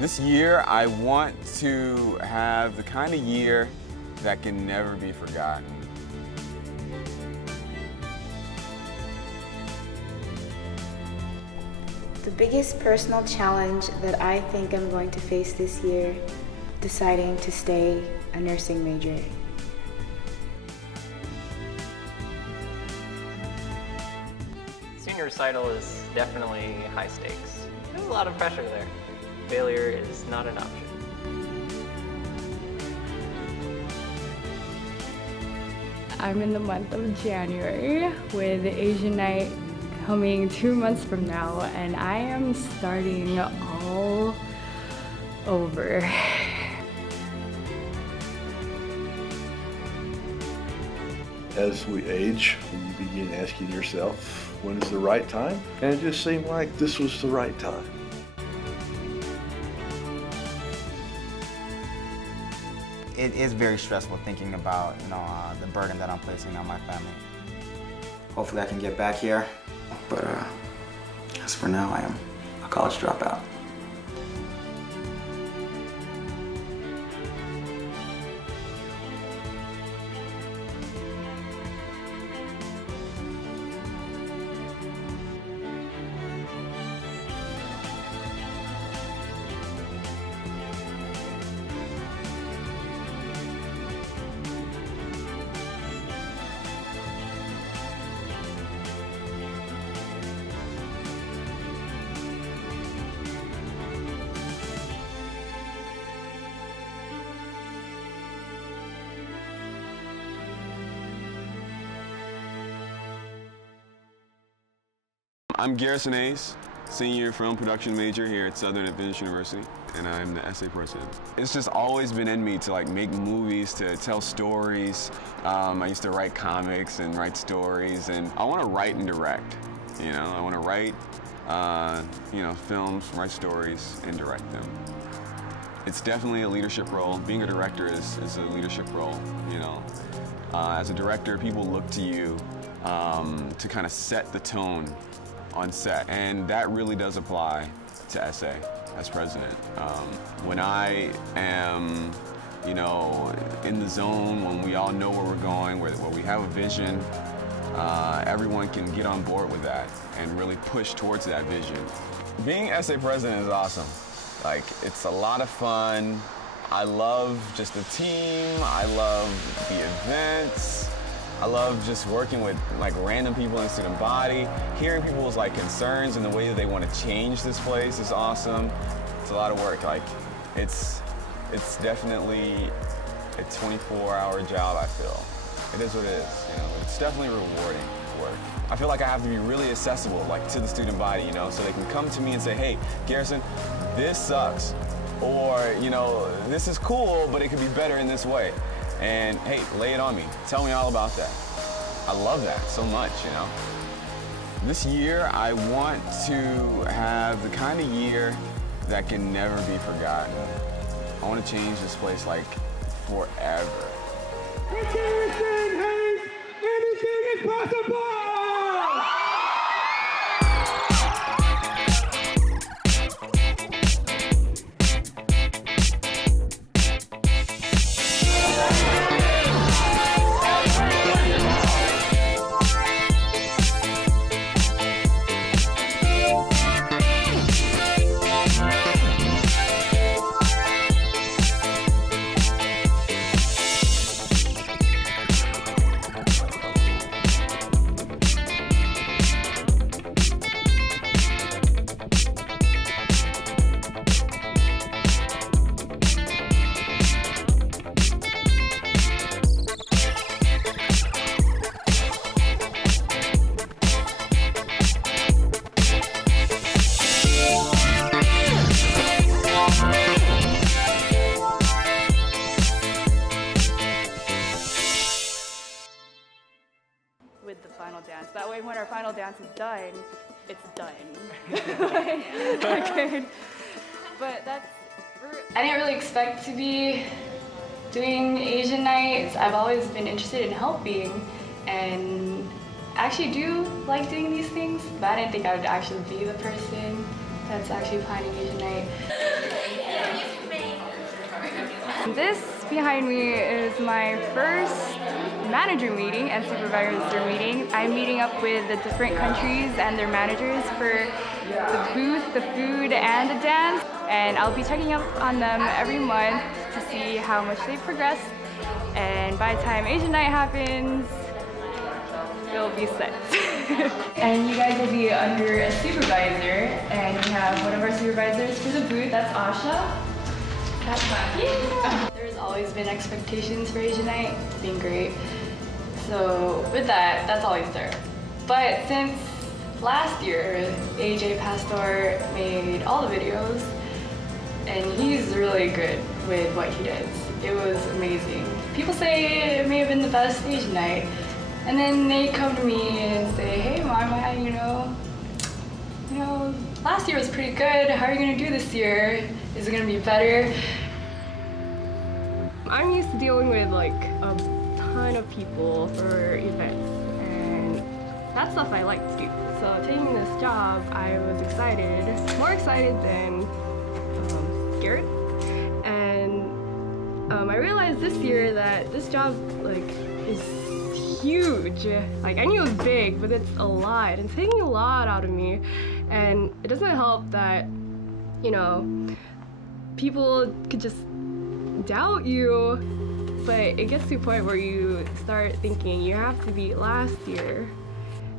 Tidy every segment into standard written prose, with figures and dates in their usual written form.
This year, I want to have the kind of year that can never be forgotten. The biggest personal challenge that I think I'm going to face this year, deciding to stay a nursing major. Senior recital is definitely high stakes. There's a lot of pressure there. Failure is not an option. I'm in the month of January with Asian Night coming 2 months from now, and I am starting all over. As we age, you begin asking yourself, when is the right time? And it just seemed like this was the right time. It is very stressful thinking about, the burden that I'm placing on my family. Hopefully I can get back here, but as for now, I am a college dropout. I'm Garrison Hayes, senior film production major here at Southern Adventist University, and I'm the essay president. It's just always been in me to make movies, to tell stories. I used to write comics and write stories, and I want to write and direct. I want to write, films, write stories, and direct them. It's definitely a leadership role. Being a director is a leadership role. As a director, people look to you to kind of set the tone on set, and that really does apply to essay as president. When I am, in the zone, when we all know where we're going, where we have a vision, everyone can get on board with that and really push towards that vision. Being essay president is awesome. It's a lot of fun. I love just the team. I love the events. I love just working with random people in the student body. Hearing people's concerns and the way that they want to change this place is awesome. It's a lot of work. It's definitely a 24-hour job, I feel. It is what it is. It's definitely rewarding work. I feel like I have to be really accessible to the student body, so they can come to me and say, hey, Garrison, this sucks. Or, this is cool, but it could be better in this way. And hey, lay it on me. Tell me all about that. I love that so much, This year, I want to have the kind of year that can never be forgotten. I want to change this place forever. Anything is possible! With the final dance. That way when our final dance is done, it's done. But I didn't really expect to be doing Asian nights. I've always been interested in helping, and I actually do like doing these things, but I didn't think I would actually be the person that's actually planning Asian night. This behind me is my first manager meeting and supervisor meeting. I'm meeting up with the different countries and their managers for the booth, the food, and the dance. And I'll be checking up on them every month to see how much they've progressed. And by the time Asian night happens, it'll be set. And you guys will be under a supervisor, and we have one of our supervisors for the booth, that's Asha. That's fun. Yeah. There's always been expectations for Asian night, it's been great. So with that, that's always there. But since last year, AJ Pastor made all the videos, and he's really good with what he does. It was amazing. People say it may have been the best Asian night, and then they come to me and say, hey Mama, you know, last year was pretty good. How are you gonna do this year? Is it gonna be better? I'm used to dealing with like a ton of people for events, and that's stuff I like to do. So taking this job, I was excited, more excited than scared. And I realized this year that this job is huge. Like, I knew it was big, but it's a lot. It's taking a lot out of me. And it doesn't help that, you know, people could just doubt you. But it gets to a point where you start thinking you have to beat last year.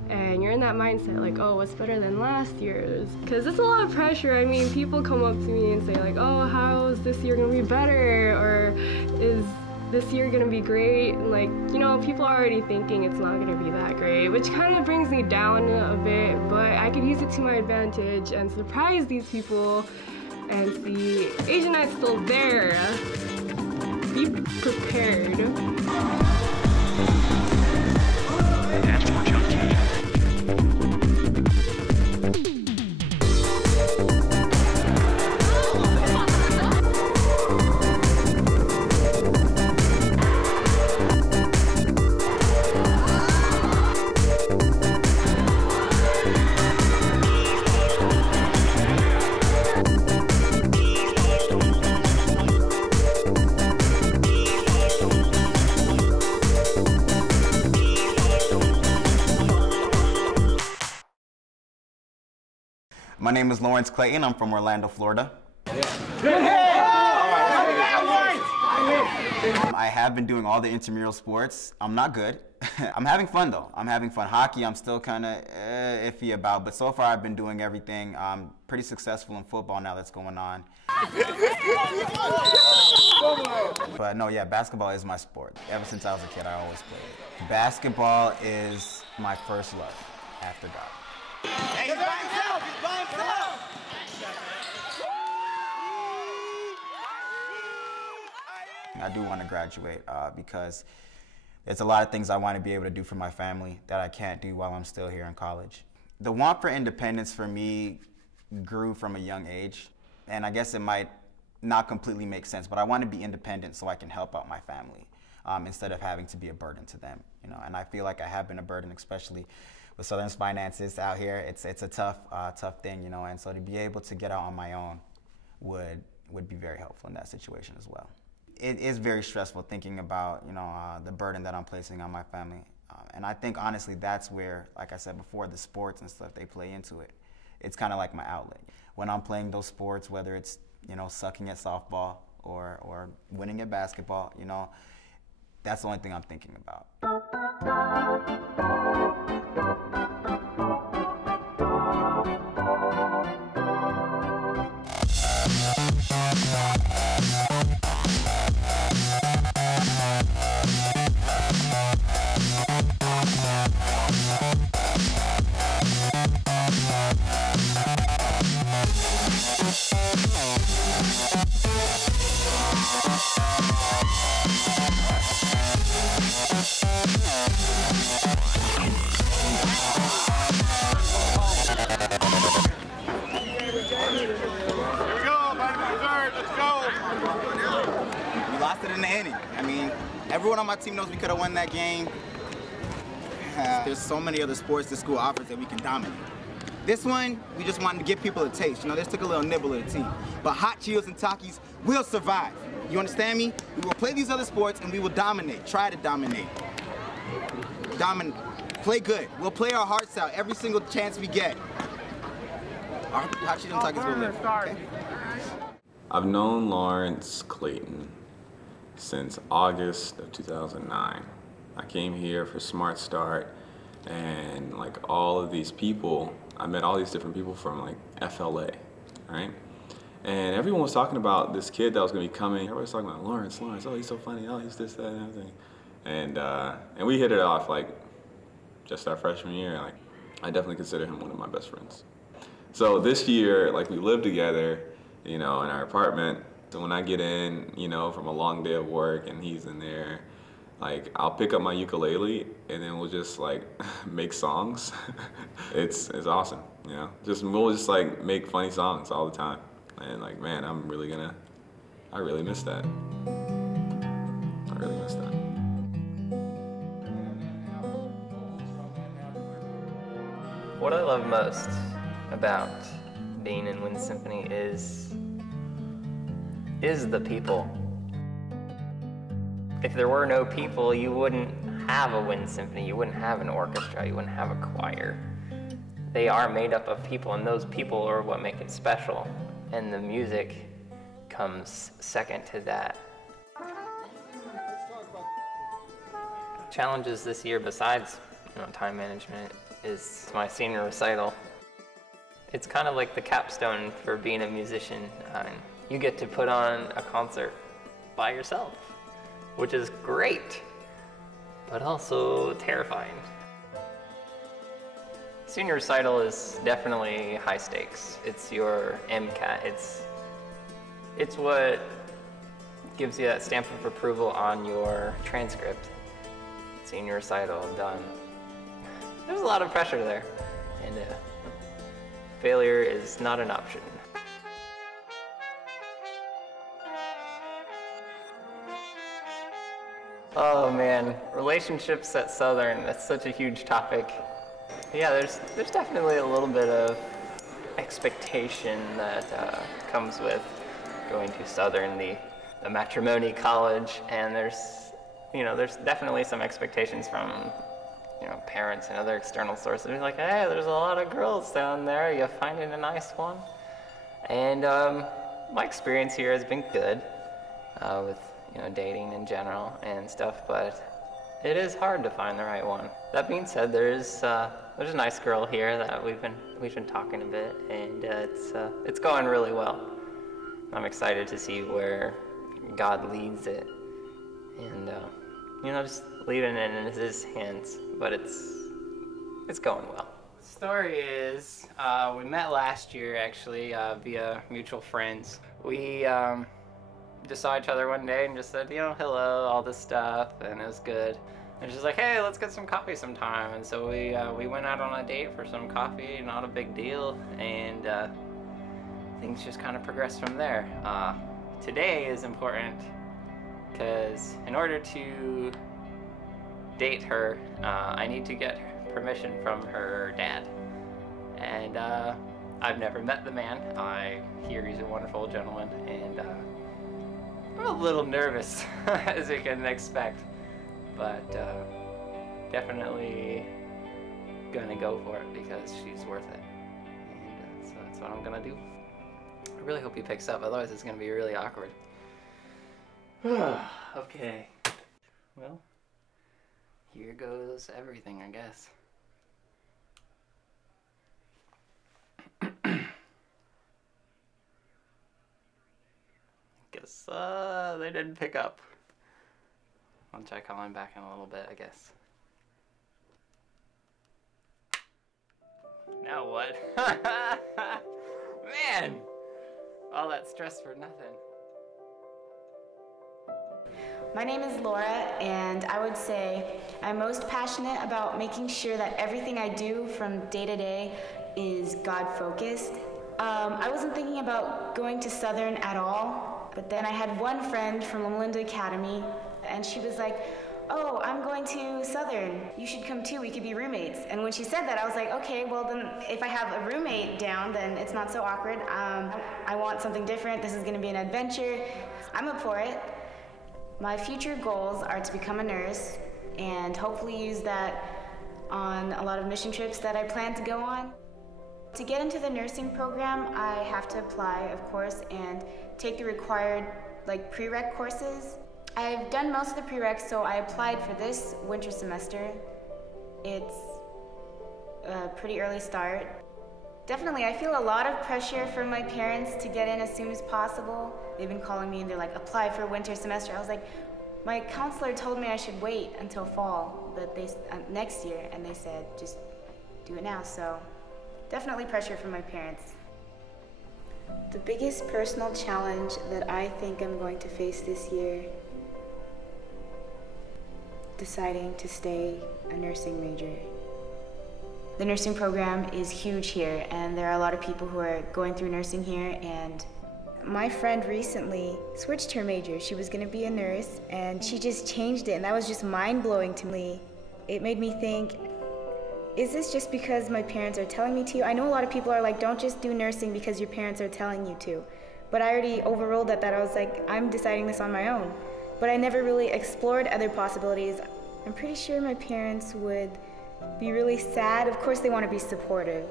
And you're in that mindset like, oh, what's better than last year's? Because it's a lot of pressure. I mean, people come up to me and say like, oh, how is this year gonna be better? Or is this year gonna be great? And like, you know, people are already thinking it's not gonna be that great, which kind of brings me down a bit, but I could use it to my advantage and surprise these people and see Asian night's still there. Be prepared. My name is Lawrence Clayton. I'm from Orlando, Florida. I have been doing all the intramural sports. I'm not good. I'm having fun though. I'm having fun. Hockey, I'm still kind of iffy about, but so far I've been doing everything. I'm pretty successful in football now that's going on. But no, yeah, basketball is my sport. Ever since I was a kid, I always played it. Basketball is my first love after God. Hey, he's by himself! He's by himself! I do want to graduate because there's a lot of things I want to be able to do for my family that I can't do while I'm still here in college. The want for independence for me grew from a young age, and I guess it might not completely make sense, but I want to be independent so I can help out my family instead of having to be a burden to them. You know, and I feel like I have been a burden, especially with Southern's finances out here. It's a tough thing, you know, and so to be able to get out on my own would be very helpful in that situation as well. It is very stressful thinking about, you know, the burden that I'm placing on my family. And I think, honestly, that's where, like I said before, the sports and stuff, they play into it. It's kind of like my outlet. When I'm playing those sports, whether it's, you know, sucking at softball or winning at basketball, you know, that's the only thing I'm thinking about. Everyone on my team knows we could have won that game. There's so many other sports this school offers that we can dominate. This one, we just wanted to give people a taste. You know, just took a little nibble of the tea. But hot Cheetos and Takis will survive. You understand me? We will play these other sports and we will dominate. Try to dominate. Play good. We'll play our hearts out every single chance we get. Our hot Cheetos and Takis will live. Okay? I've known Lawrence Clayton since August of 2009. I came here for Smart Start, and like all of these people, I met all these different people from like FLA, right? And everyone was talking about this kid that was gonna be coming. Everybody was talking about Lawrence, oh, he's so funny, oh, he's this, that, and everything. And we hit it off like just our freshman year. Like, I definitely consider him one of my best friends. So this year, like, we lived together, you know, in our apartment. So when I get in, you know, from a long day of work and he's in there, like, I'll pick up my ukulele and then we'll just like make songs. It's awesome, you know. We'll just like make funny songs all the time. And like, man, I really miss that. I really miss that. What I love most about being in Wind Symphony is the people. If there were no people, you wouldn't have a wind symphony, you wouldn't have an orchestra, you wouldn't have a choir. They are made up of people, and those people are what make it special. And the music comes second to that. Challenges this year, besides time management, is my senior recital. It's kind of like the capstone for being a musician. You get to put on a concert by yourself, which is great, but also terrifying. Senior recital is definitely high stakes. It's your MCAT. It's what gives you that stamp of approval on your transcript. Senior recital done. There's a lot of pressure there, and failure is not an option. Oh man, relationships at Southern, that's such a huge topic. Yeah, there's definitely a little bit of expectation that comes with going to Southern, the matrimony college, and there's definitely some expectations from parents and other external sources. They're like, hey, there's a lot of girls down there, are you finding a nice one? And my experience here has been good with dating in general and stuff, but it is hard to find the right one. That being said, there's a nice girl here that we've been talking a bit, and it's going really well. I'm excited to see where God leads it, and just leaving it in His hands. But it's going well. The story is we met last year actually via mutual friends. We just saw each other one day and just said, hello, all this stuff, and it was good. And she's like, hey, let's get some coffee sometime. And so we went out on a date for some coffee, not a big deal, and things just kind of progressed from there. Today is important because in order to date her, I need to get permission from her dad. And I've never met the man. I hear he's a wonderful gentleman, and I'm a little nervous, as you can expect, but definitely gonna go for it because she's worth it. And so that's what I'm gonna do. I really hope he picks up, otherwise it's gonna be really awkward. Okay. Well, here goes everything, I guess. Guess they didn't pick up. I'll try calling back in a little bit, I guess. Now what? Man! All that stress for nothing. My name is Laura, and I would say I'm most passionate about making sure that everything I do from day to day is God-focused. I wasn't thinking about going to Southern at all, but then I had one friend from Loma Linda Academy, and she was like, oh, I'm going to Southern. You should come too. We could be roommates. And when she said that, I was like, okay, well then if I have a roommate down, then it's not so awkward. I want something different. This is going to be an adventure. I'm up for it. My future goals are to become a nurse and hopefully use that on a lot of mission trips that I plan to go on. To get into the nursing program, I have to apply, of course, and take the required prereq courses. I've done most of the prereqs, so I applied for this winter semester. It's a pretty early start. Definitely, I feel a lot of pressure from my parents to get in as soon as possible. They've been calling me and they're like, apply for winter semester. I was like, my counselor told me I should wait until fall, but next year, and they said, just do it now, so definitely pressure from my parents. The biggest personal challenge that I think I'm going to face this year, deciding to stay a nursing major. The nursing program is huge here, and there are a lot of people who are going through nursing here, and my friend recently switched her major. She was going to be a nurse, and she just changed it, and that was just mind-blowing to me. It made me think, is this just because my parents are telling me to? I know a lot of people are like, don't just do nursing because your parents are telling you to. But I already overruled that. I was like, I'm deciding this on my own. But I never really explored other possibilities. I'm pretty sure my parents would be really sad. Of course they want to be supportive.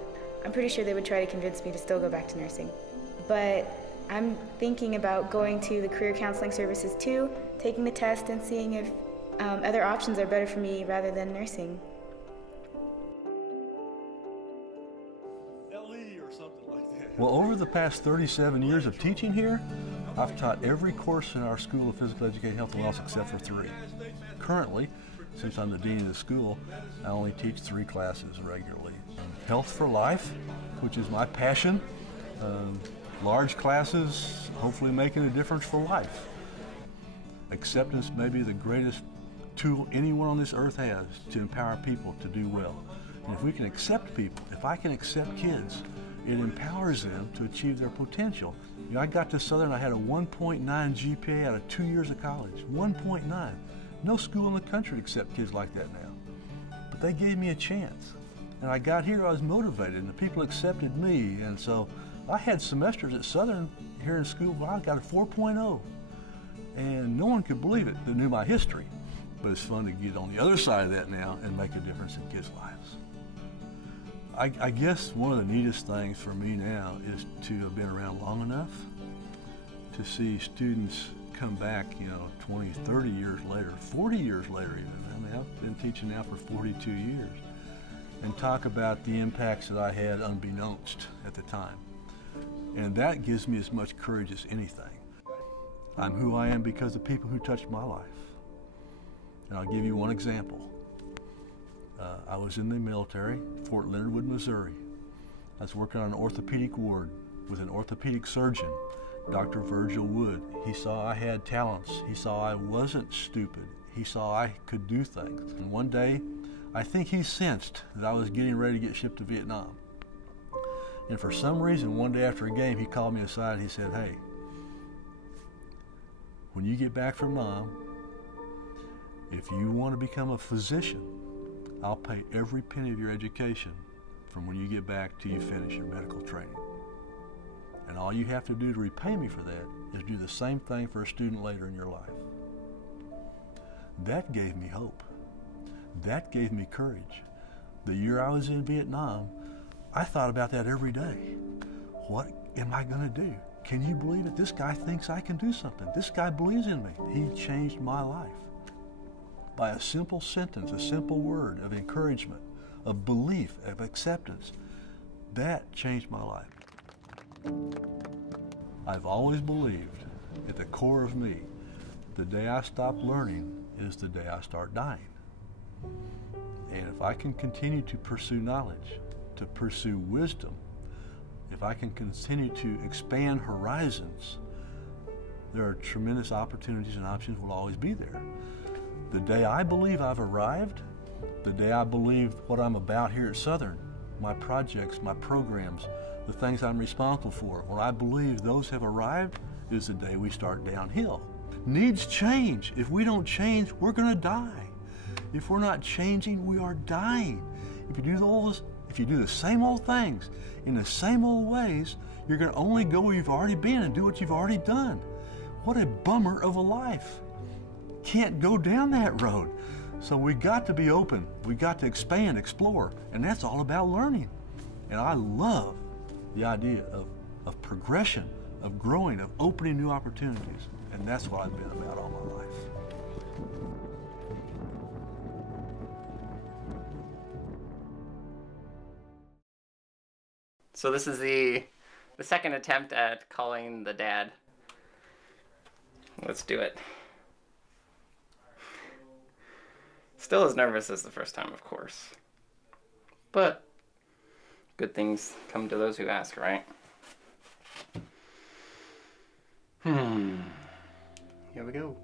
I'm pretty sure they would try to convince me to still go back to nursing. But I'm thinking about going to the career counseling services too, taking the test and seeing if other options are better for me rather than nursing. Well, over the past 37 years of teaching here, I've taught every course in our School of Physical Education, Health and Wellness except for 3. Currently, since I'm the dean of the school, I only teach 3 classes regularly. Health for Life, which is my passion, large classes, hopefully making a difference for life. Acceptance may be the greatest tool anyone on this earth has to empower people to do well. And if we can accept people, if I can accept kids, it empowers them to achieve their potential. You know, I got to Southern, I had a 1.9 GPA out of 2 years of college, 1.9. No school in the country would accept kids like that now. But they gave me a chance. And I got here, I was motivated, and the people accepted me. And so I had semesters at Southern here in school where I got a 4.0. And no one could believe it that knew my history. But it's fun to get on the other side of that now and make a difference in kids' lives. I guess one of the neatest things for me now is to have been around long enough to see students come back, 20, 30 years later, 40 years later even. I mean, I've been teaching now for 42 years, and talk about the impacts that I had unbeknownst at the time. And that gives me as much courage as anything. I'm who I am because of people who touched my life. And I'll give you one example. I was in the military, Fort Leonard Wood, Missouri. I was working on an orthopedic ward with an orthopedic surgeon, Dr. Virgil Wood. He saw I had talents. He saw I wasn't stupid. He saw I could do things. And one day, I think he sensed that I was getting ready to get shipped to Vietnam. And for some reason, one day after a game, he called me aside and he said, hey, when you get back from Nam, if you want to become a physician, I'll pay every penny of your education from when you get back till you finish your medical training. And all you have to do to repay me for that is do the same thing for a student later in your life. That gave me hope. That gave me courage. The year I was in Vietnam, I thought about that every day. What am I going to do? Can you believe it? This guy thinks I can do something. This guy believes in me. He changed my life. By a simple sentence, a simple word of encouragement, of belief, of acceptance. That changed my life. I've always believed, at the core of me, the day I stop learning is the day I start dying. And if I can continue to pursue knowledge, to pursue wisdom, if I can continue to expand horizons, there are tremendous opportunities and options will always be there. The day I believe I've arrived, the day I believe what I'm about here at Southern, my projects, my programs, the things I'm responsible for, when I believe those have arrived, is the day we start downhill. Needs change. If we don't change, we're going to die. If we're not changing, we are dying. If you do the same old things in the same old ways, you're going to only go where you've already been and do what you've already done. What a bummer of a life. Can't go down that road. So we got to be open. We got to expand, explore, and that's all about learning. And I love the idea of progression, of growing, of opening new opportunities. And that's what I've been about all my life. So this is the second attempt at calling the dad. Let's do it. Still as nervous as the first time, of course. But good things come to those who ask, right? Here we go.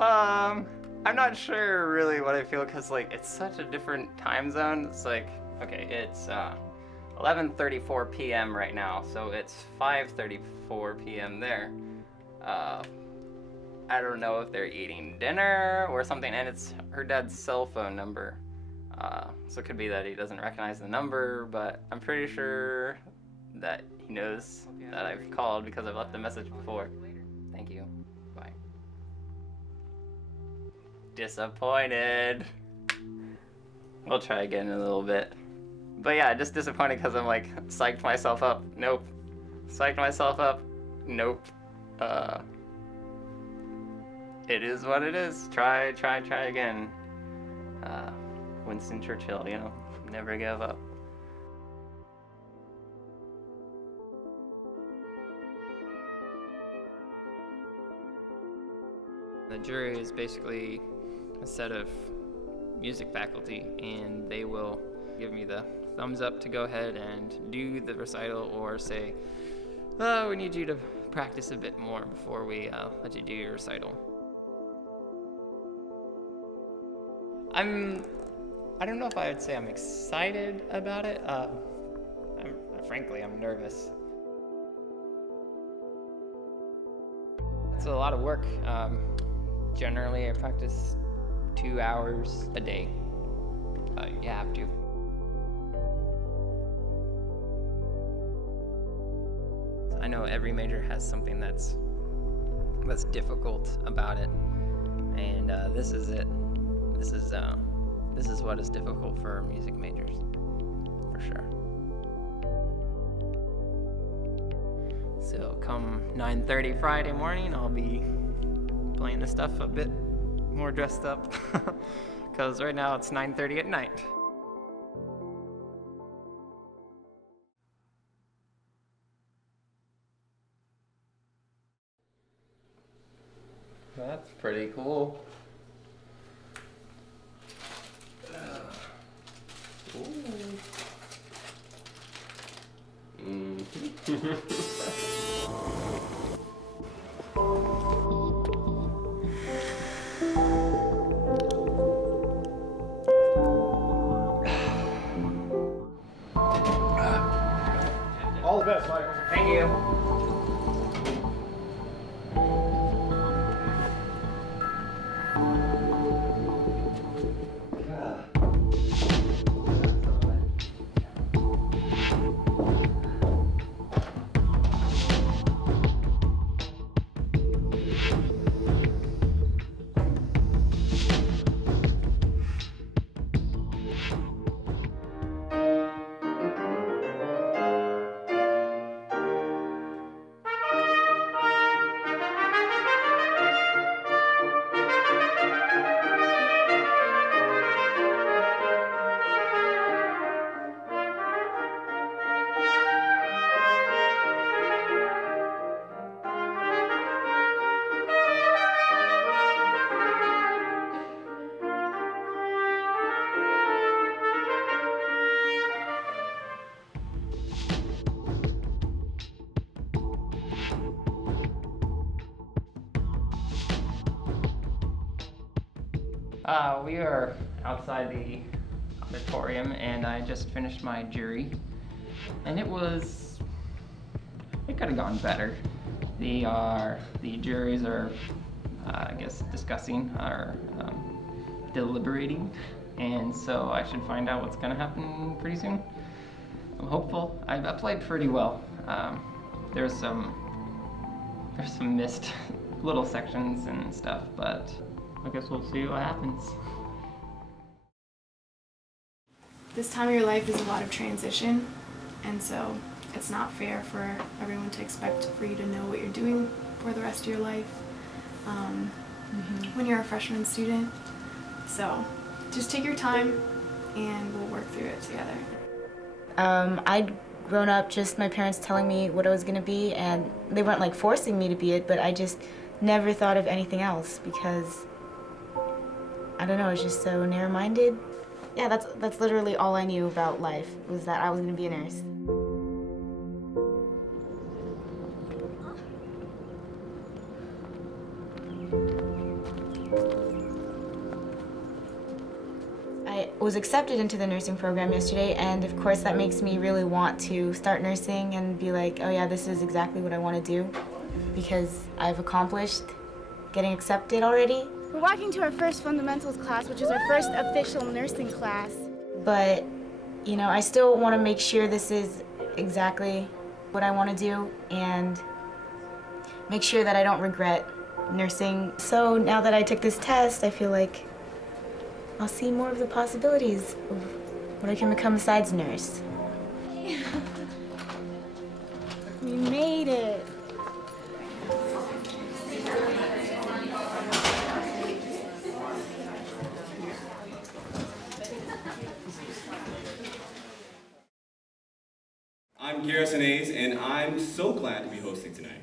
I'm not sure really what I feel, because like it's such a different time zone. It's like, okay, it's 11:34 p.m. right now, so it's 5:34 p.m. there. I don't know if they're eating dinner or something, and it's her dad's cell phone number. So it could be that he doesn't recognize the number, but I'm pretty sure that he knows that I've called because I've left a message before. Thank you. Bye. Disappointed. We'll try again in a little bit. But yeah, just disappointed because I'm like, psyched myself up. Nope. Psyched myself up. Nope. It is what it is. Try again. Winston Churchill, you know, never give up. The jury is basically a set of music faculty, and they will give me the thumbs up to go ahead and do the recital, or say, oh, we need you to practice a bit more before we let you do your recital. I don't know if I would say I'm excited about it. Frankly, I'm nervous. It's a lot of work. Generally, I practice 2 hours a day. You have to. I know every major has something that's difficult about it, and this is it. This is what is difficult for music majors, for sure. So come 9:30 Friday morning, I'll be playing the stuff a bit more dressed up, because right now it's 9:30 at night. That's pretty cool. All the best, Michael. Thank you. We are outside the auditorium, and I just finished my jury, and it could have gone better. The juries are I guess, discussing or deliberating. And so I should find out what's going to happen pretty soon. I'm hopeful. I've applied pretty well. There's some missed little sections and stuff, but I guess we'll see what happens. This time of your life is a lot of transition, and so it's not fair for everyone to expect for you to know what you're doing for the rest of your life when you're a freshman student. So just take your time and we'll work through it together. I'd grown up just my parents telling me what I was gonna be, and they weren't like forcing me to be it, but I just never thought of anything else because, I don't know, I was just so narrow-minded. Yeah, that's literally all I knew about life, was that I was gonna be a nurse. I was accepted into the nursing program yesterday, and of course that makes me really want to start nursing and be like, oh yeah, this is exactly what I want to do, because I've accomplished getting accepted already. We're walking to our first fundamentals class, which is our first official nursing class. But, you know, I still want to make sure this is exactly what I want to do and make sure that I don't regret nursing. So now that I took this test, I feel like I'll see more of the possibilities of what I can become besides nurse. We made it. I'm Garrison Hayes, and I'm so glad to be hosting tonight.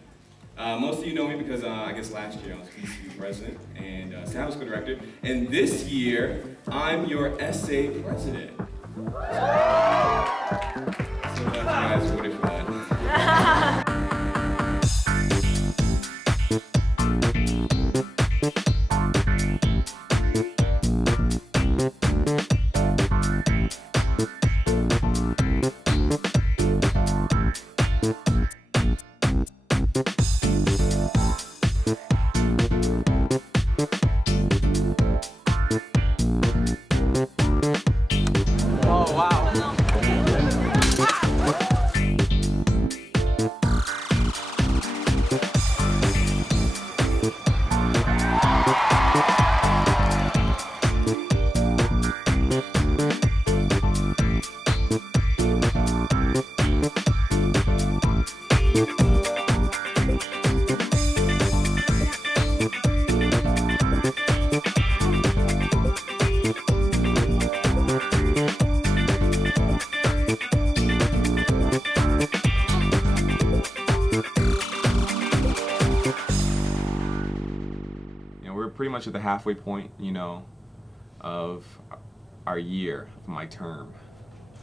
Most of you know me because I guess last year I was PCU president and Sabbath school director, and this year I'm your SA president. So glad you guys voted for that. Pretty much at the halfway point, you know, of our year, of my term.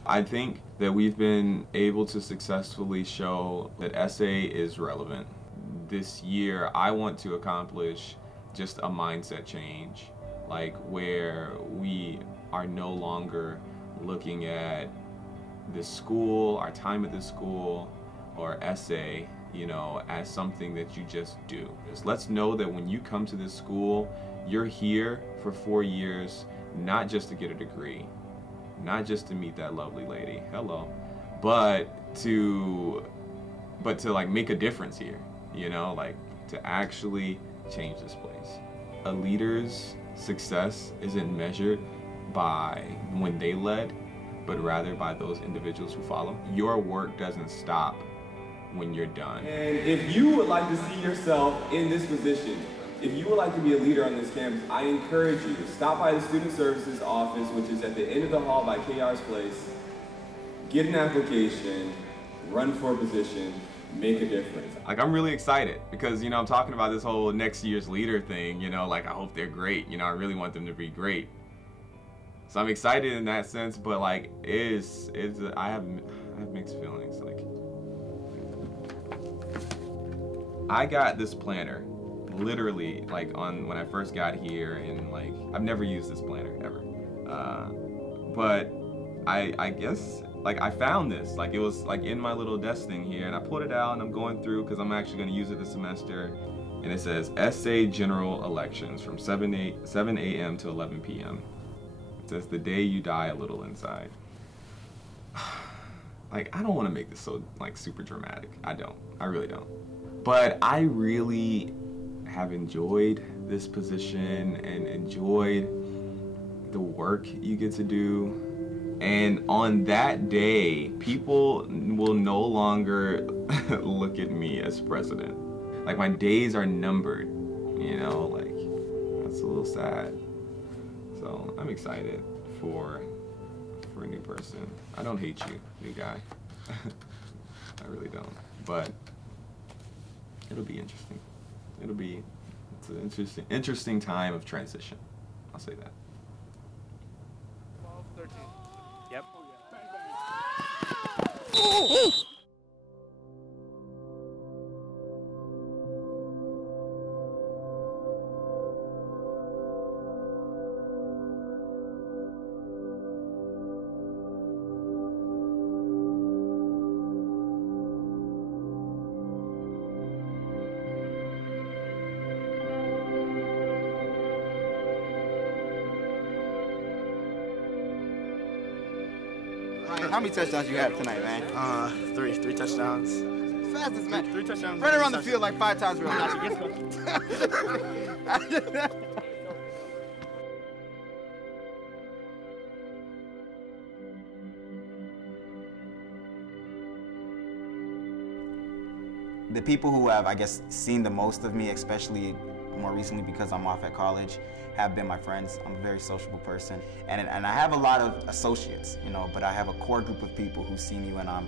I think that we've been able to successfully show that SA is relevant. This year, I want to accomplish just a mindset change, like where we are no longer looking at the school, our time at the school, or SA, you know, as something that you just do. Just let's know that when you come to this school, you're here for 4 years, not just to get a degree, not just to meet that lovely lady, hello, but to like make a difference here, you know, like to actually change this place. A leader's success isn't measured by when they led, but rather by those individuals who follow. Your work doesn't stop when you're done. And if you would like to see yourself in this position, if you would like to be a leader on this campus, I encourage you to stop by the Student Services office, which is at the end of the hall by KR's place, get an application, run for a position, make a difference. Like, I'm really excited because, you know, I'm talking about this whole next year's leader thing, you know, like I hope they're great, you know, I really want them to be great. So I'm excited in that sense, but like I have mixed feelings. Like, I got this planner literally like when I first got here, and like I've never used this planner ever. But I guess like I found this, like it was like in my little desk thing here, and I pulled it out and I'm going through because I'm actually going to use it this semester. And it says, essay general elections from 7 a.m. to 11 p.m. It says, the day you die a little inside. Like, I don't want to make this so, like, super dramatic. I don't. I really don't. But I really have enjoyed this position and enjoyed the work you get to do. And on that day, people will no longer look at me as president. Like, my days are numbered, you know, like, that's a little sad. So I'm excited for a new person. I don't hate you, new guy. I really don't. But it'll be interesting. It's an interesting time of transition. I'll say that. 12, 13. Yep. How many touchdowns you have tonight, man? Three touchdowns. Fastest, man. Three touchdowns. Run around the field like 5 times real fast. The people who have, I guess, seen the most of me, especially more recently because I'm off at college, have been my friends. I'm a very sociable person. And I have a lot of associates, you know, but I have a core group of people who see me when I'm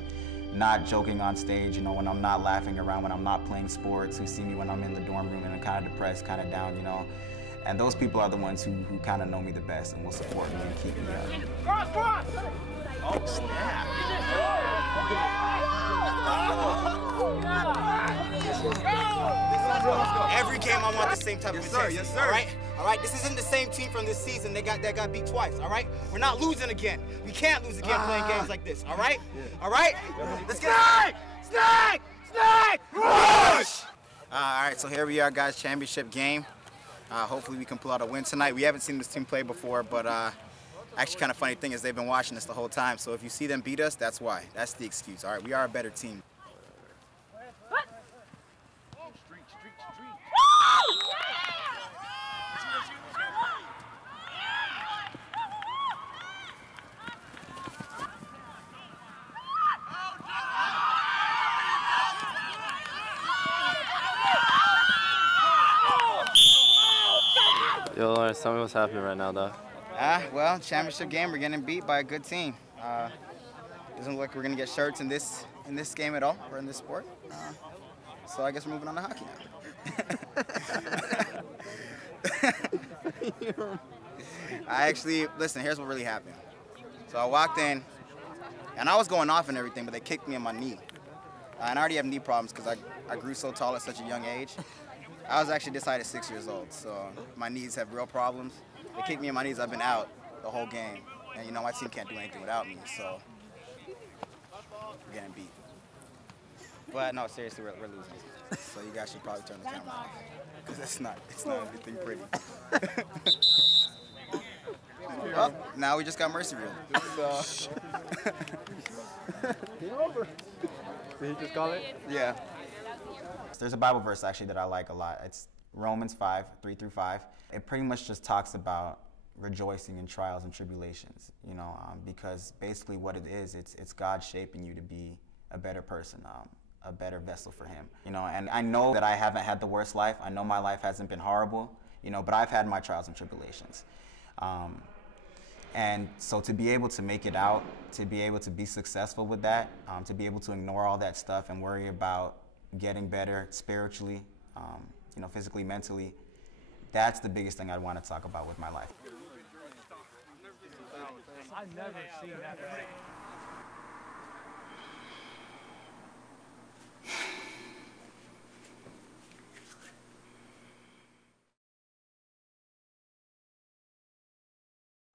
not joking on stage, you know, when I'm not laughing around, when I'm not playing sports, who see me when I'm in the dorm room and I'm kind of depressed, kind of down, you know. And those people are the ones who kind of know me the best and will support me and keep me up. Cross! Oh, snap. Every game I want the same type of intensity. Yes, sir. All right? All right, this isn't the same team from this season that got beat twice, all right? We're not losing again. We can't lose again playing games like this, all right? All right? Let's get it. Snake! Rush! All right, so here we are, guys, championship game. Hopefully we can pull out a win tonight. We haven't seen this team play before, but actually kind of funny thing is they've been watching us the whole time, so if you see them beat us, that's why. That's the excuse, all right? We are a better team. Yo, Lawrence, tell me what's happening right now, though. Well, championship game, we're getting beat by a good team. Doesn't look like we're gonna get shirts in this game at all, or in this sport. So I guess we're moving on to hockey now. Listen, here's what really happened. So I walked in, and I was going off and everything, but they kicked me in my knee. And I already have knee problems because I grew so tall at such a young age. I was actually decided 6 years old, so my knees have real problems. They kicked me in my knees. I've been out the whole game. And, you know, my team can't do anything without me, so we're getting beat. But, no, seriously, we're losing. So you guys should probably turn the camera off, because it's not anything pretty. Well, now we just got mercy rule. So. Did he just call it? Yeah. There's a Bible verse actually that I like a lot. It's Romans 5:3-5. It pretty much just talks about rejoicing in trials and tribulations, you know, because basically what it is, it's God shaping you to be a better person, a better vessel for Him, you know. And I know that I haven't had the worst life. I know my life hasn't been horrible, you know, but I've had my trials and tribulations. And so to be able to make it out, to be able to be successful with that, to be able to ignore all that stuff and worry about getting better spiritually, you know, physically, mentally, that's the biggest thing I want to talk about with my life. I've never seen that.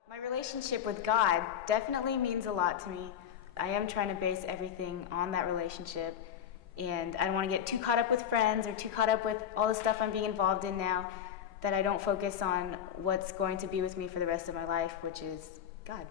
My relationship with God definitely means a lot to me. I am trying to base everything on that relationship. And I don't want to get too caught up with friends or too caught up with all the stuff I'm being involved in now that I don't focus on what's going to be with me for the rest of my life, which is God.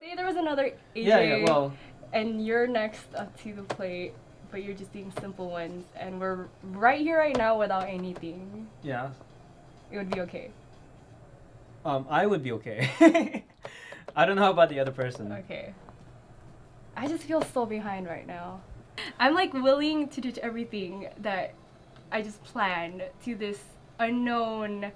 Say there was another AJ, Yeah, well. and you're next up to the plate, but you're just doing simple ones, and we're right here right now without anything. Yeah. It would be okay. I would be okay. I don't know about the other person. Okay. I just feel so behind right now. I'm like willing to ditch everything that I just planned to this unknown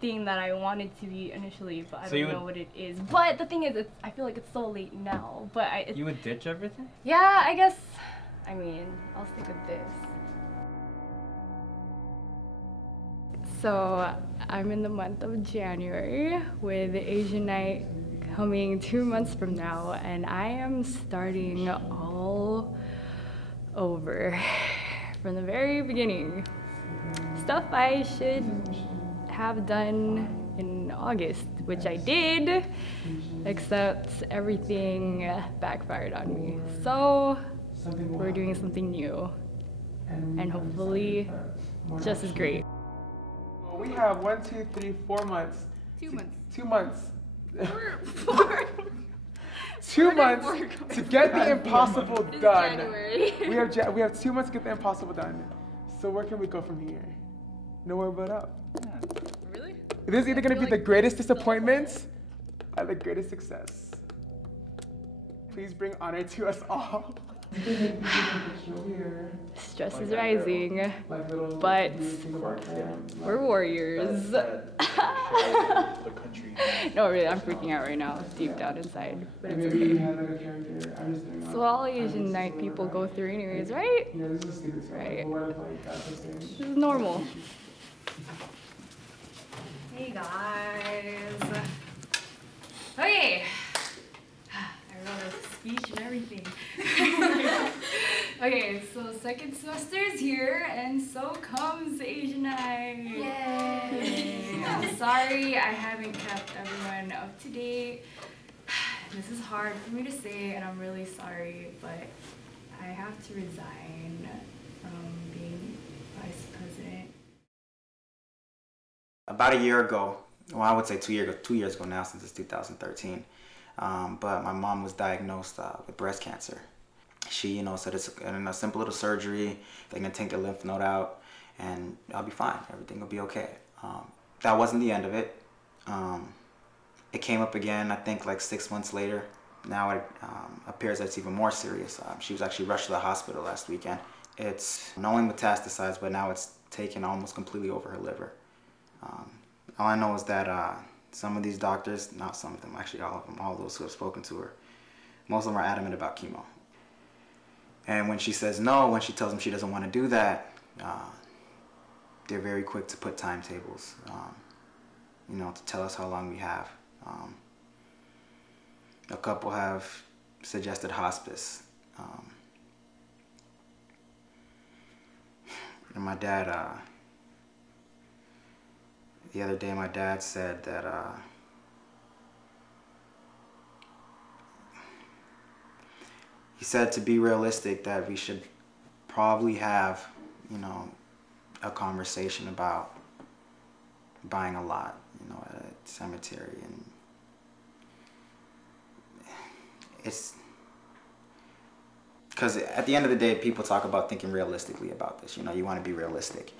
thing that I wanted to be initially, but I don't know what it is. But the thing is, I feel like it's so late now. But you would ditch everything? Yeah, I guess. I mean, I'll stick with this. So I'm in the month of January with Asian Night coming 2 months from now, and I am starting all over from the very beginning. Stuff I should have done in August, which I did, except everything backfired on me. So we're doing something new, and hopefully just as great. We have 1, 2, 3, 4 months. 2 months. 2 months. 4. 2 months to get the impossible done. January. We have 2 months to get the impossible done. So where can we go from here? Nowhere but up. Really? This is either going to be the greatest disappointment or the greatest success. Please bring honor to us all. Stress is rising, but we're warriors. No, really, I'm freaking out right now, deep down inside, but it's okay. So all Asian Night people go through anyways, right? Right. This is normal. Hey guys. Okay. I wrote a speech and everything. Okay, so second semester is here, and so comes Asian Night. Yay! I'm sorry I haven't kept everyone up to date. This is hard for me to say, and I'm really sorry, but I have to resign from being vice president. About a year ago, well, I would say 2 years ago now, since it's 2013. But my mom was diagnosed with breast cancer. She, said it's a simple little surgery. They're gonna take the lymph node out, and I'll be fine. Everything will be okay. That wasn't the end of it. It came up again, I think, like 6 months later. Now it appears that it's even more serious. She was actually rushed to the hospital last weekend. It's not only metastasized, but now it's taken almost completely over her liver. All I know is that some of these doctors, not some of them, actually all of them, all those who have spoken to her, most of them are adamant about chemo. And when she says no, when she tells them she doesn't want to do that, they're very quick to put timetables, to tell us how long we have. A couple have suggested hospice. And my dad, the other day my dad said that he said to be realistic that we should probably have, a conversation about buying a lot, at a cemetery. And it's because at the end of the day, people talk about thinking realistically about this. You want to be realistic.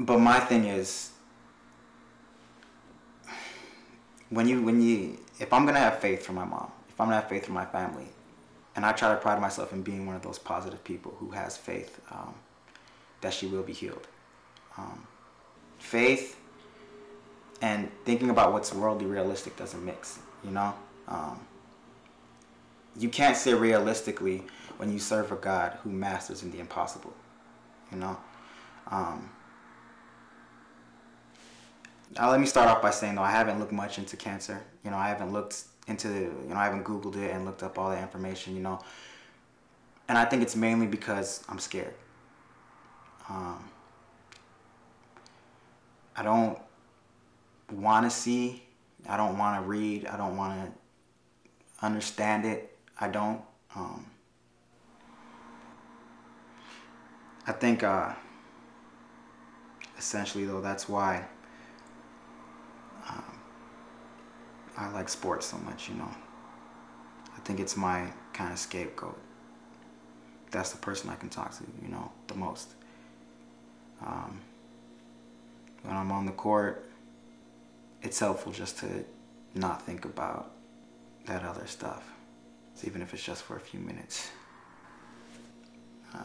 But my thing is, if I'm gonna have faith for my mom, if I'm gonna have faith for my family, And I try to pride myself in being one of those positive people who has faith that she will be healed. Faith and thinking about what's worldly realistic doesn't mix, you know? You can't say realistically when you serve a God who masters in the impossible, you know? Let me start off by saying, though, I haven't looked much into cancer. You know, I haven't looked into, you know, I haven't Googled it and looked up all the information, you know. And I think it's mainly because I'm scared. I don't want to see, I don't want to read, I don't want to understand it. I don't. I think essentially, though, that's why I like sports so much, you know. I think it's my kind of scapegoat. That's the person I can talk to, you know, the most. When I'm on the court, it's helpful just to not think about that other stuff, even if it's just for a few minutes. I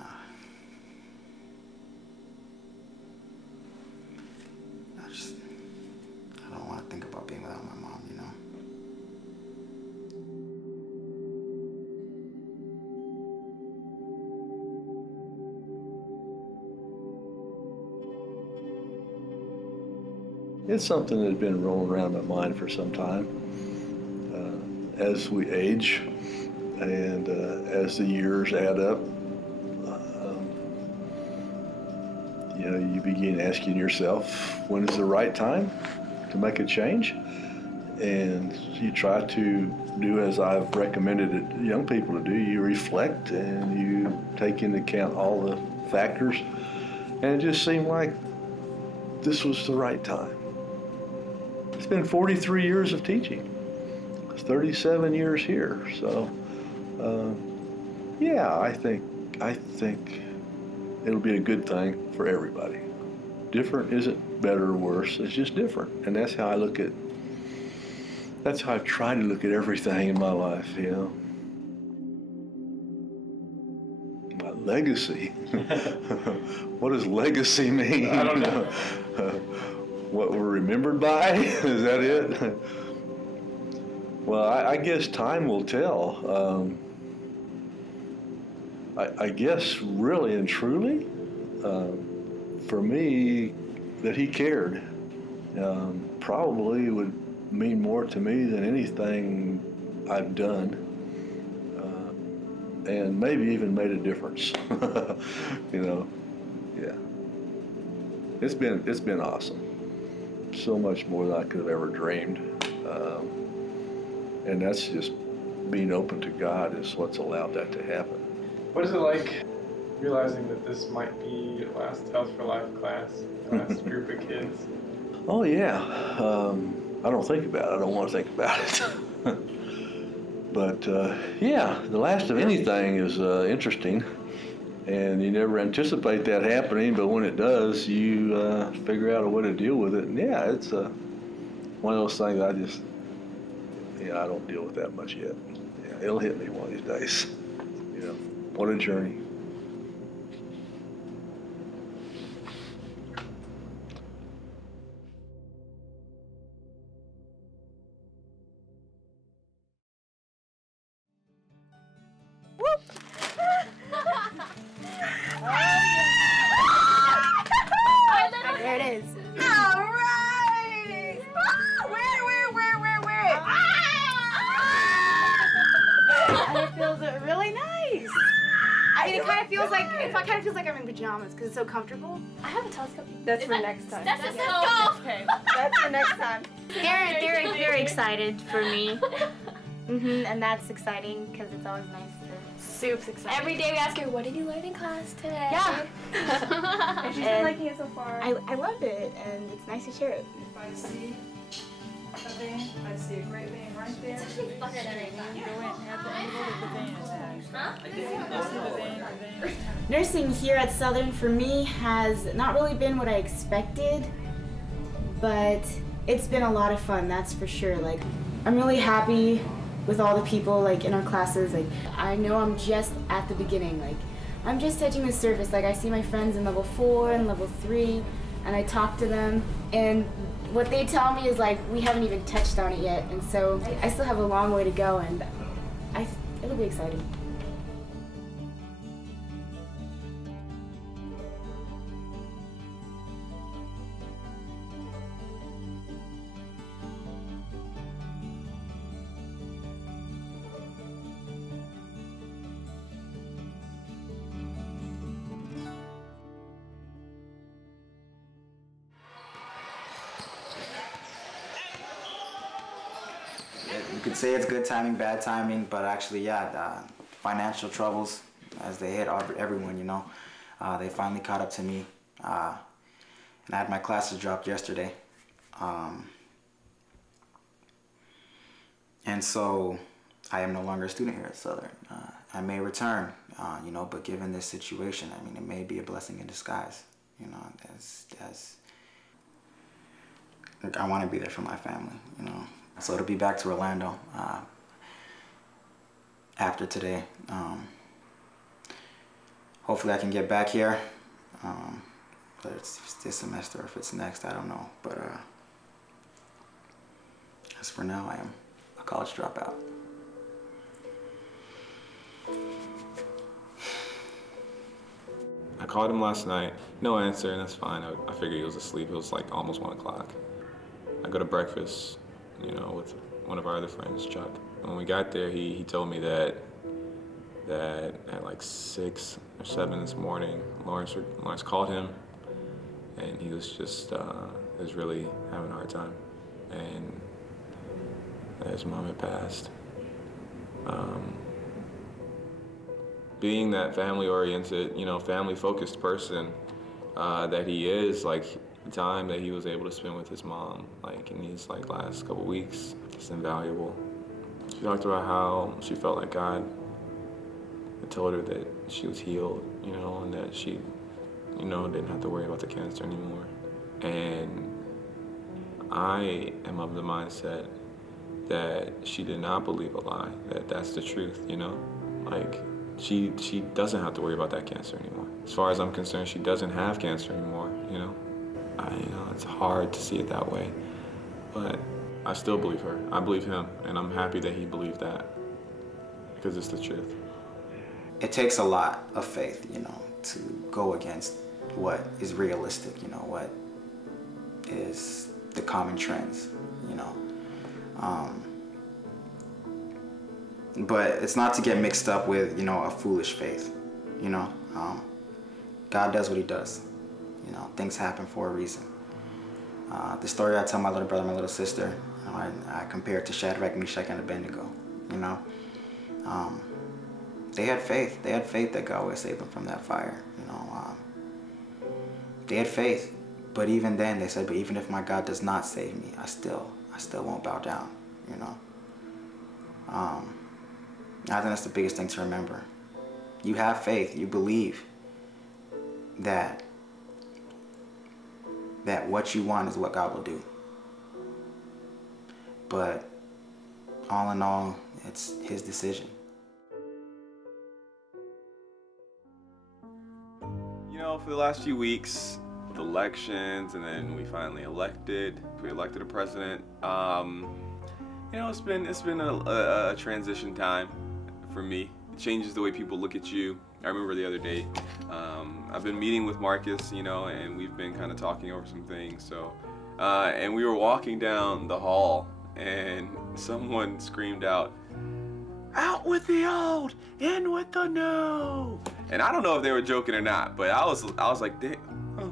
don't want to think about being without my mom, you know. It's something that's been rolling around my mind for some time. As we age and as the years add up, you know, you begin asking yourself, when is the right time to make a change? And you try to do as I've recommended young people to do. You reflect and you take into account all the factors. And it just seemed like this was the right time. It's been 43 years of teaching. It's 37 years here. So, yeah, I think it'll be a good thing for everybody. Different isn't better or worse. It's just different. And that's how I've tried to look at everything in my life, you know. My legacy. What does legacy mean? I don't know. What we're remembered by? Is that it? Well, I guess time will tell. I guess really and truly, for me, that he cared probably would mean more to me than anything I've done, and maybe even made a difference. You know, yeah. It's been awesome. So much more than I could have ever dreamed, and that's just being open to God is what's allowed that to happen. What is it like realizing that this might be your last Health for Life class, the last group of kids? Oh yeah, I don't think about it. I don't want to think about it. But yeah, the last of anything is interesting, and you never anticipate that happening. But when it does, you figure out a way to deal with it. And yeah, it's one of those things I don't deal with that much yet. Yeah, it'll hit me one of these days. You know, what a journey. There it is. All right. Where? And it feels really nice. I mean, it kind of feels like I'm in pajamas because it's so comfortable. I have a telescope. That's for next time. Let's go. Okay, that's for next time. They're very excited for me. And that's exciting because it's always nice to. Super excited. Every day we ask her, what did you learn in class today? Yeah. And she's been liking it so far. I love it, and it's nice to share it. If I see a van, I see a great van right there. It's actually funner than I thought. Go in at the angle of the van. Huh? I see the van. Nursing here at Southern for me has not really been what I expected, but it's been a lot of fun, that's for sure. Like, I'm really happy with all the people like in our classes. Like, I know I'm just at the beginning. Like, I'm just touching the surface. Like, I see my friends in level 4 and level 3, and I talk to them, and what they tell me is like, we haven't even touched on it yet, and so I still have a long way to go, and it'll be exciting. You could say it's good timing, bad timing, but actually, yeah, financial troubles, as they hit everyone, you know. They finally caught up to me, and I had my classes dropped yesterday. And so I am no longer a student here at Southern. I may return, you know, but given this situation, I mean, it may be a blessing in disguise, you know, I want to be there for my family, you know. So to be back to Orlando after today, hopefully I can get back here, whether it's this semester or if it's next, I don't know. But as for now, I am a college dropout. I called him last night, no answer, and that's fine. I figured he was asleep. It was like almost 1 o'clock. I go to breakfast, you know, with one of our other friends, Chuck. When we got there, he told me that at like 6 or 7 this morning, Lawrence called him, and he was just was really having a hard time, and that his mom had passed. Being that family-oriented, you know, family-focused person that he is, like, the time that he was able to spend with his mom, like in these like last couple weeks, it's invaluable. She talked about how she felt like God had told her that she was healed, you know, and that she, you know, didn't have to worry about the cancer anymore. And I am of the mindset that she did not believe a lie, that that's the truth, you know? Like, she doesn't have to worry about that cancer anymore. As far as I'm concerned, she doesn't have cancer anymore, you know? You know, it's hard to see it that way, but I still believe her. I believe him, and I'm happy that he believed that, because it's the truth. It takes a lot of faith, you know, to go against what is realistic, you know, what is the common trends, you know. But it's not to get mixed up with, you know, a foolish faith, you know. God does what he does. You know, things happen for a reason. The story I tell my little brother, my little sister, you know, I compare it to Shadrach, Meshach, and Abednego, you know. They had faith. They had faith that God would save them from that fire, you know. They had faith, but even then they said, but even if my God does not save me, I still won't bow down, you know. I think that's the biggest thing to remember. You have faith, you believe that what you want is what God will do. But all in all, it's his decision. You know, for the last few weeks, with elections, and then we finally elected a president. You know, it's been a transition time for me. It changes the way people look at you. I remember the other day, I've been meeting with Marcus, you know, and we've been kind of talking over some things. So, and we were walking down the hall, and someone screamed out, "Out with the old, in with the new!" And I don't know if they were joking or not, but I was like, damn. Oh.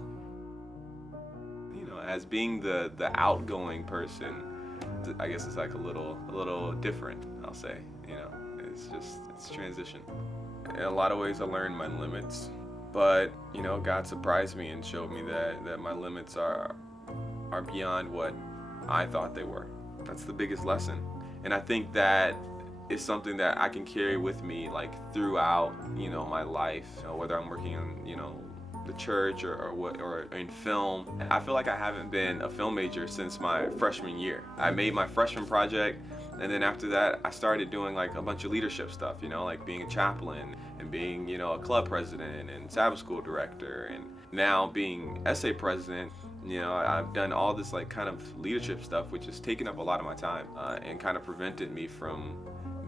You know, as being the outgoing person, I guess it's like a little different, I'll say. You know, it's transition. In a lot of ways, I learned my limits, but you know, God surprised me and showed me that my limits are beyond what I thought they were. That's the biggest lesson, and I think that is something that I can carry with me like throughout, you know, my life. You know, whether I'm working in, you know, the church or in film. I feel like I haven't been a film major since my freshman year. I made my freshman project, And then after that, I started doing like a bunch of leadership stuff, you know, like being a chaplain and being, you know, a club president and Sabbath school director, and now being essay president. You know, I've done all this like kind of leadership stuff, which has taken up a lot of my time and kind of prevented me from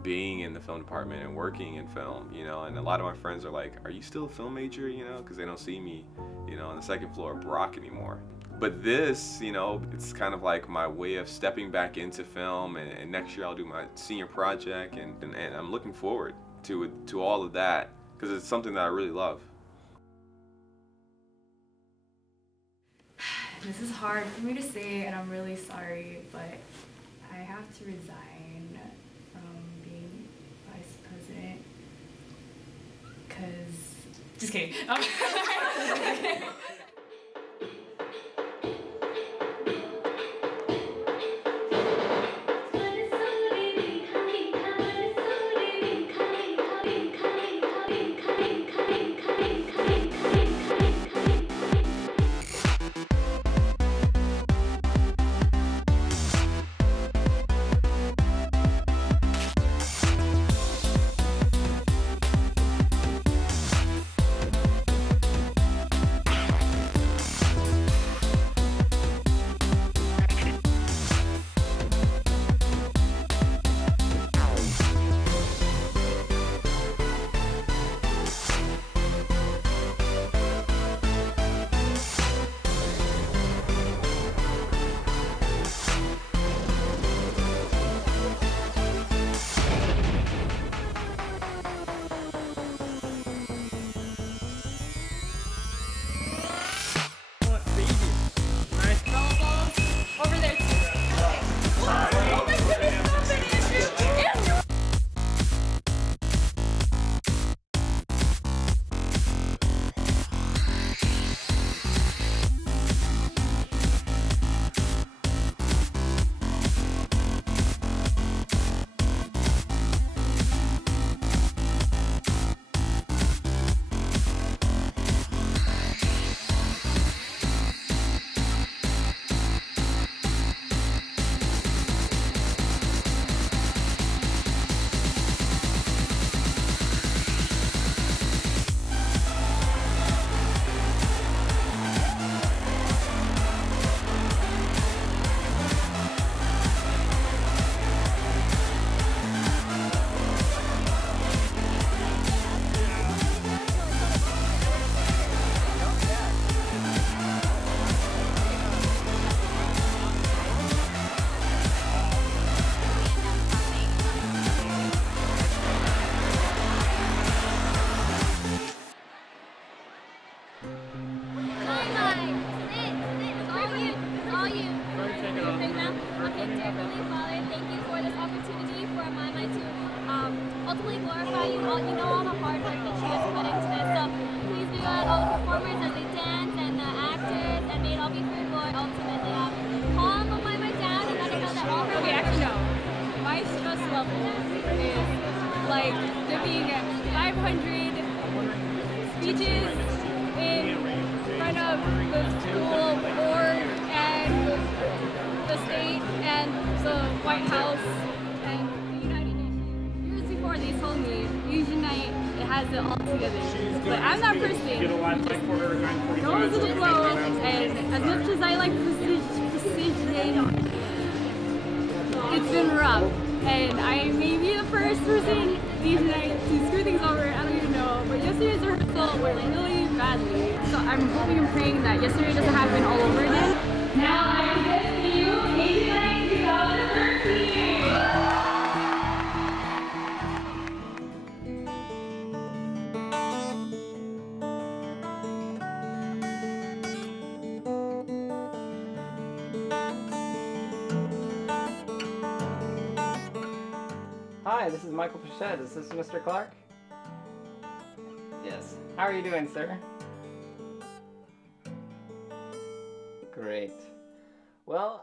being in the film department and working in film, you know. And a lot of my friends are like, are you still a film major, you know, because they don't see me, you know, on the second floor of Brock anymore. But this, you know, it's kind of like my way of stepping back into film, and next year I'll do my senior project, and I'm looking forward to all of that because it's something that I really love. This is hard for me to say, and I'm really sorry, but I have to resign from being vice president, because, just kidding. ultimately glorify you. You know all the hard work that you guys put into this. So please be glad all the performers as they dance and the actors, and may it all be for your glory ultimately. Calm will find my down, and gotta know that all her Okay, actually no. My stress level is like there being 500 speeches in front of the school board and the state and the White House and the United Nations. Years before they told me Asian night it has it all together. But I'm that person who just goes with the flow, and as much as I like precision, it's been rough. And I may be the first person Asian night to screw things over, I don't even know. But yesterday's rehearsal went really badly. So I'm hoping and praying that yesterday doesn't happen all over again. Now I'm with you, Asian night 2013. Hi, this is Michael Pichette. Is this Mr. Clark? Yes. How are you doing, sir? Great. Well,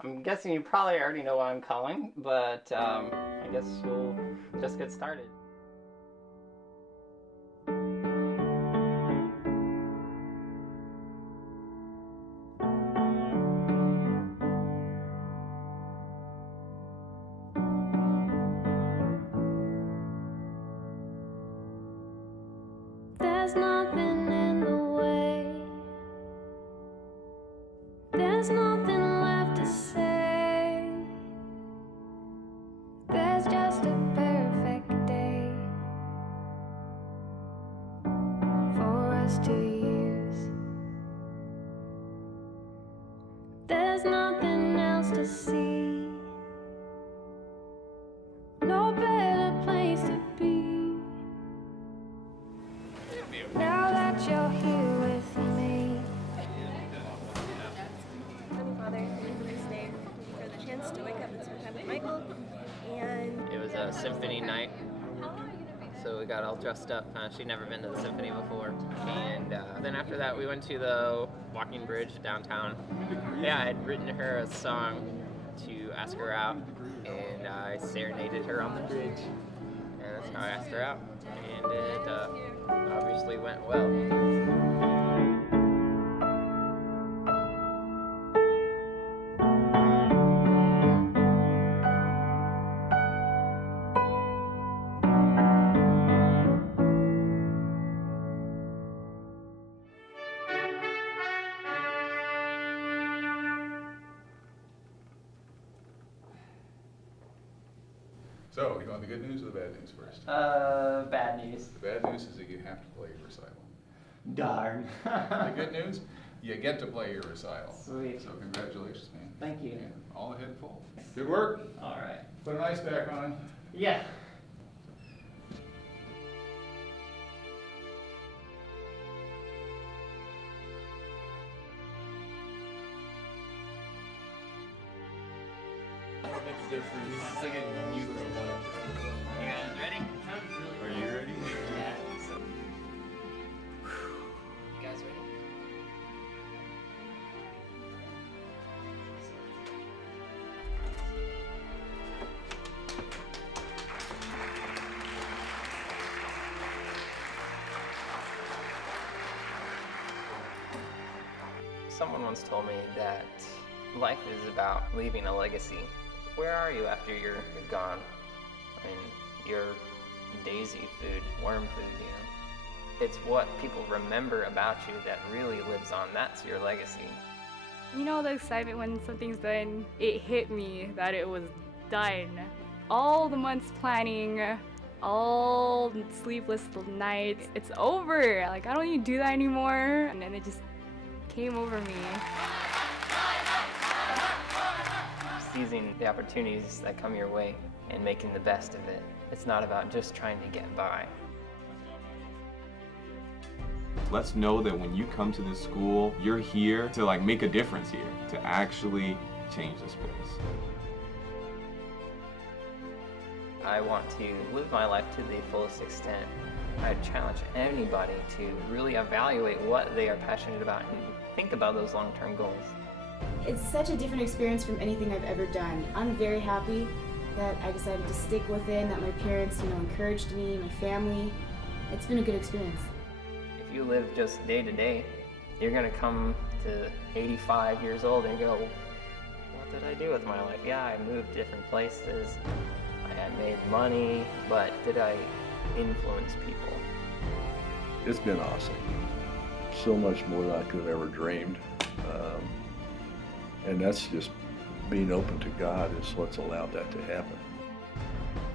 I'm guessing you probably already know why I'm calling, but I guess we'll just get started. There's nothing in the way. There's nothing left to say. There's just a perfect day for us to use. There's nothing else to see. No better place to be. Now that you're here with me. Heavenly Father, thank you for this day. Thank you for the chance to wake up and spend time with Michael. And It was a symphony night, so we got all dressed up. She'd never been to the symphony before. And then after that, we went to the walking bridge downtown. Yeah, I had written her a song to ask her out, and I serenaded her on the bridge. And that's how I asked her out. And it obviously went well. So, you want the good news or the bad news first? Bad news. The bad news is that you have to play your recital. Darn. The good news, you get to play your recital. Sweet. So congratulations, man. Thank you. Yeah, all ahead full. Good work. All right. Put an ice pack on. Yeah. It's like a new You guys ready? Are you ready? Yeah. You guys ready? Someone once told me that life is about leaving a legacy. Where are you after you're gone? I mean, you're daisy food, worm food, you know? It's what people remember about you that really lives on. That's your legacy. You know the excitement when something's done? It hit me that it was done. All the months planning, all sleepless nights, it's over. Like, I don't need to do that anymore. And then it just came over me. Seizing the opportunities that come your way and making the best of it. It's not about just trying to get by. Let's know that when you come to this school, you're here to like make a difference here, to actually change this place. I want to live my life to the fullest extent. I challenge anybody to really evaluate what they are passionate about and think about those long-term goals. It's such a different experience from anything I've ever done. I'm very happy that I decided to stick with it and that my parents, encouraged me, my family. It's been a good experience. If you live just day to day, you're gonna come to 85 years old and go, what did I do with my life? Yeah, I moved different places, I had made money, but did I influence people? It's been awesome. So much more than I could have ever dreamed. And that's just being open to God is what's allowed that to happen.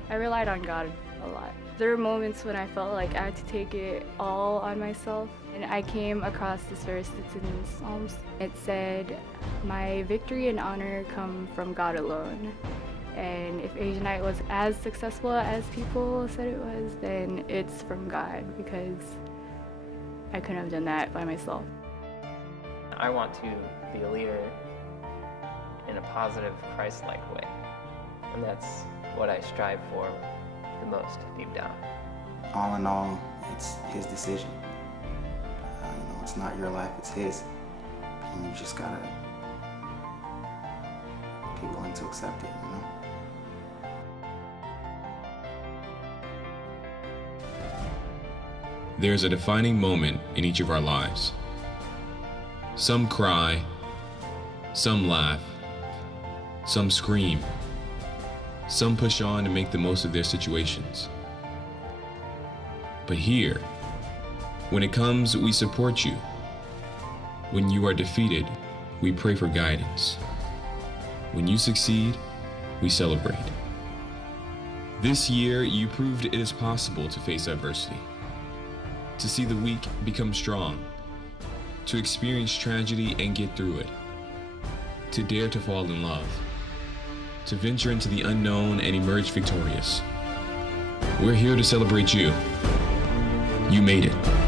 I relied on God a lot. There were moments when I felt like I had to take it all on myself. And I came across this verse that's in Psalms. It said, "My victory and honor come from God alone." And if Asian Night was as successful as people said it was, then it's from God, because I couldn't have done that by myself. I want to be a leader in a positive, Christ-like way. And that's what I strive for the most deep down. All in all, it's his decision. It's not your life, it's his. And you just gotta be willing to accept it, There's a defining moment in each of our lives. Some cry, some laugh, some scream, some push on to make the most of their situations. But here, When it comes, we support you. When you are defeated, we pray for guidance. When you succeed, we celebrate. This year, you proved it is possible to face adversity, to see the weak become strong, to experience tragedy and get through it, to dare to fall in love, to venture into the unknown and emerge victorious. We're here to celebrate you. You made it.